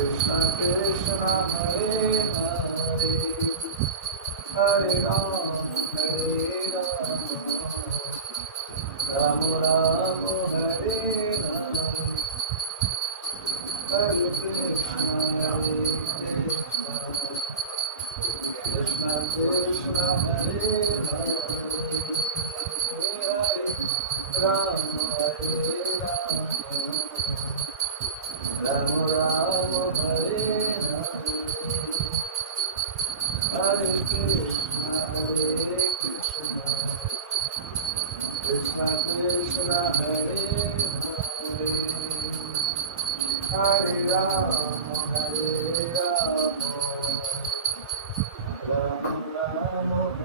Krishna Krishna Hare Hare Hare Ram Ram Ram Hare Hare Hare Krishna Krishna Krishna Hare Hare Hare Ram Ram Ram Hare Hare Krishna Krishna Krishna Hare Hare Hare Ram Ram Ram Hare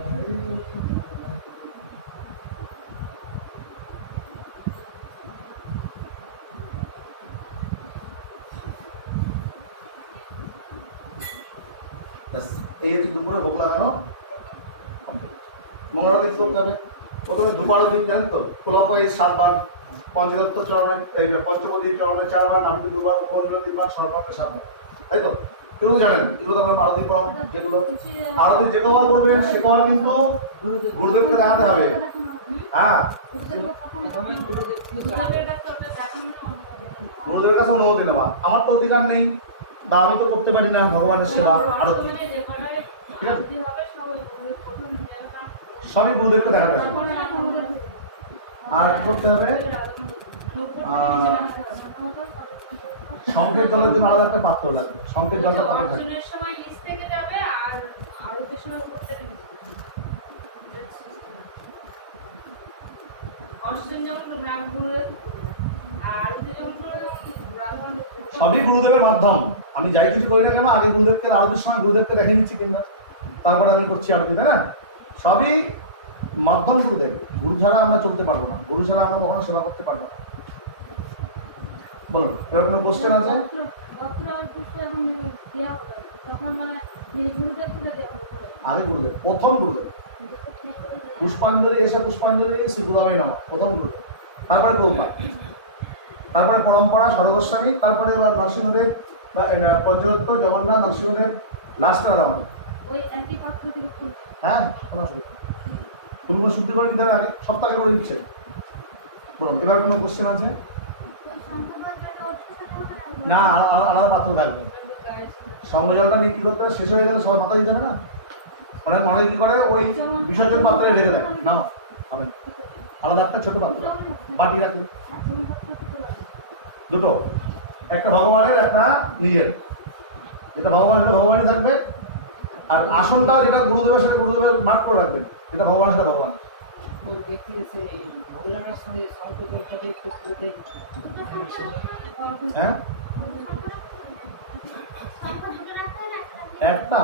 এই দুপুরে ভোগ লাগানো মঙ্গলবার দিন করতে হবে। প্রথমে দুপুরে দিন জানেন তো ক্লকওয়াইজ 7 বার, পঞ্চদত্ত চরণে পঞ্চপদী চরণে 4 বার, নামটি 2 বার, উপমন্ডল 3 বার, সর্বাঙ্গে 7 বার, তাই তো? এগুলো জানেন, এগুলো আমরা আরতি পড়াবো। যেগুলো আরতি যে কবার করবেন সে কবার কিন্তু গুরুদেবকে দেখাতে হবে। হ্যাঁ, গুরুদেবের কাছে অনুমতি নেওয়া। আমার তো অধিকার নেই, না আমি তো করতে পারি না ভগবানের সেবা আরতি, ঠিক আছে? সবই গুরুদেবকে দেখাতে হবে। আর কি করতে হবে? শঙ্খের জলের জন্য আলাদা একটা পাত্র লাগবে। শঙ্খের জলটা তবে থাকে। সবই গুরুদেবের মাধ্যম। আমি যাই কিছু করি না কেন, আগে গুরুদেবকে আরতির সময় গুরুদেবকে দেখে নিচ্ছি কিংবা তারপরে আমি করছি আরতি, তাই না? সবই মাধ্যম গুরুদেব। গুরু ছাড়া আমরা চলতে পারবো না, গুরু ছাড়া আমরা কখনো সেবা করতে পারবো না। বলুন, এর কোনো কোশ্চেন আছে? আগে গুরুদেব, প্রথম গুরুদেব। পুষ্পাঞ্জলি এসে পুষ্পাঞ্জলি শ্রী গুরুদেবই নামা, প্রথম গুরুদেব। তারপরে প্রভুপাদ, তারপরে পরম্পরা সরগোস্বামী, তারপরে এবার নরসিংহদেব বা পঞ্চদত্ত জগন্নাথ নরসিংহদেব লাস্টে দেওয়া হবে। হ্যাঁ, পূর্ণ শুদ্ধি করে দিতে হবে আগে, সপ্তাহে করে দিচ্ছেন। বলুন, এবার কোনো কোশ্চেন আছে? না, আলাদা পাত্র থাকবে। সঙ্গ জলটা নিয়ে কি করতে হবে, শেষ হয়ে গেলে সবাই মাথা দিতে হবে না। অনেক মানুষ কি করে ওই বিসর্জন পাত্রে রেখে দেয়, না হবে আলাদা একটা ছোট পাত্র বাটি রাখুন, দুটো, একটা ভগবানের একটা নিজের। যেটা ভগবান এটা ভগবানই থাকবে, আর আসনটাও যেটা গুরুদেবের সাথে গুরুদেবের মার্ক করে রাখবেন, এটা ভগবানের সাথে ভগবান। হ্যাঁ, একটা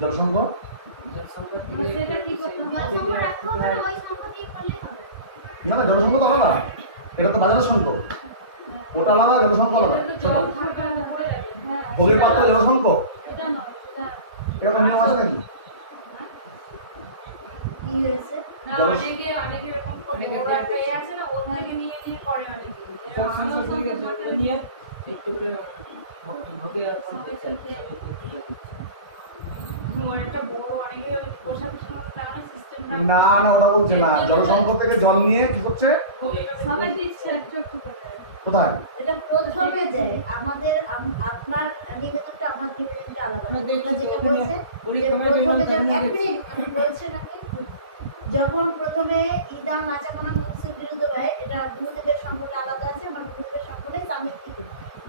জলসংঘ, না না জলসংঘ তো আলাদা, এটা তো বাজারের সংঘ, ওটা আলাদা, জলসংঘ আলাদা। ভোগের পাত্র জলসংঘ, এরকম নিয়ম আছে নাকি? না না, ওটা বলছে না। জলসংঘ থেকে জল নিয়ে কি করছে কোথায়? এটা প্রথমে যে আমাদের আপনার নিবেদনটা আমার নিবেদনটা আলাদা। যখন প্রথমে ইদাম আচমনা মুক্তির বিরুদ্ধে হয়, এটা গুরুদেবের সঙ্গটা আলাদা আছে, আমার গুরুদেবের সঙ্গটা সামিল থেকে।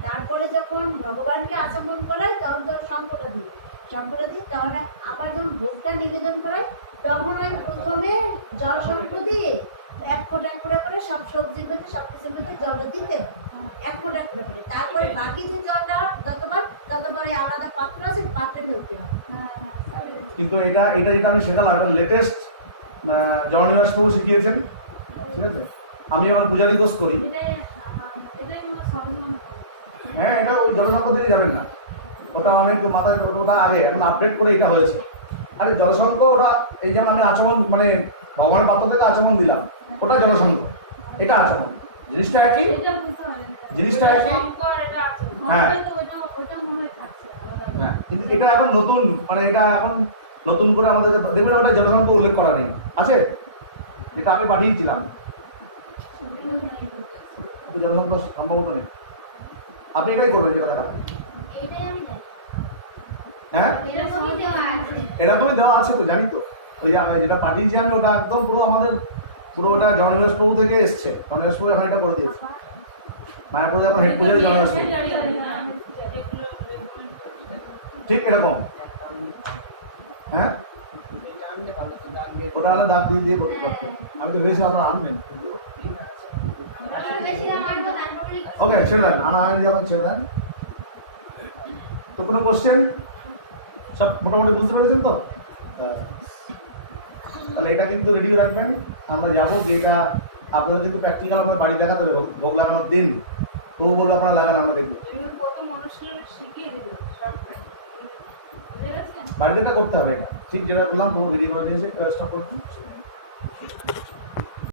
তারপরে যখন ভগবানকে আচমন করায় তখন তো শঙ্কটা দিই, তাহলে আবার যখন ভোগটা নিবেদন করায় তখন ওই প্রথমে জল শঙ্খ দিয়ে 1 ফোঁটা করে সব সবজির মধ্যে সব কিছুর মধ্যে জল দিতে 1 ফোঁটা করে। তারপরে বাকি যে জলটা ততবারে আলাদা পাত্র আছে, পাত্রে ফেলতে হবে। কিন্তু এটা যেটা আমি শেখালাম, এটা লেটেস্ট জগন্নাথ প্রভু শিখিয়েছেন, ঠিক আছে? আমি আবার পূজারি দোষ করি। হ্যাঁ, এটা ওই জলসংঘ দিকে যাবেন না, ওটা অনেক মাথায়, ওটা আগে, এখন আপডেট করে এটা হয়েছে। আরে জলসংখ্য ওটা এই যেমন আমি আচমন মানে ভগবানের পাত্র থেকে আচমন দিলাম, ওটা জলসংখ্য, এটা আচমন, জিনিসটা একই, জিনিসটা একই। হ্যাঁ হ্যাঁ, কিন্তু এটা এখন নতুন, মানে এটা এখন নতুন করে আমাদের দেখবেন ওটা জলসংখ্য উল্লেখ করা নেই, আছে? এটা আমি পাঠিয়েছিলাম, জলসংখ্যা সম্ভবত নেই। আপনি এটাই করবেন যেটা দেখা, হ্যাঁ এরকমই দেওয়া আছে তো, জানি তো। ওই যে আমি যেটা পাঠিয়েছি আমি, ওটা একদম পুরো আমাদের পুরো ওটা জননিবাস প্রভু থেকে এসছে, জননিবাস প্রভু এখন এটা করে দিয়েছে, মায়াপুরে এখন হেড পূজারি জননিবাস প্রভু, ঠিক এরকম। হ্যাঁ ওটা আলাদা দাম দিয়ে দিয়ে করতে পারতো, আমি তো ভেবেছি আপনারা আনবেন। ওকে ছেড়ে দেন, আনাহানি যখন ছেড়ে দেন। তো কোনো কোশ্চেন সব মোটামুটি বুঝতে পেরেছেন তো? তাহলে এটা কিন্তু রেডি রাখবেন, আমরা যাবো, যেটা আপনাদের কিন্তু প্র্যাকটিক্যাল আপনার বাড়ি দেখাতে হবে, ভোগ লাগানোর দিন তবু বলবো আপনারা লাগান, আমরা দেখবো বাড়িতে এটা করতে হবে, এটা ঠিক যেটা করলাম তবু রেডি করে দিয়েছে, স্টপ করুন।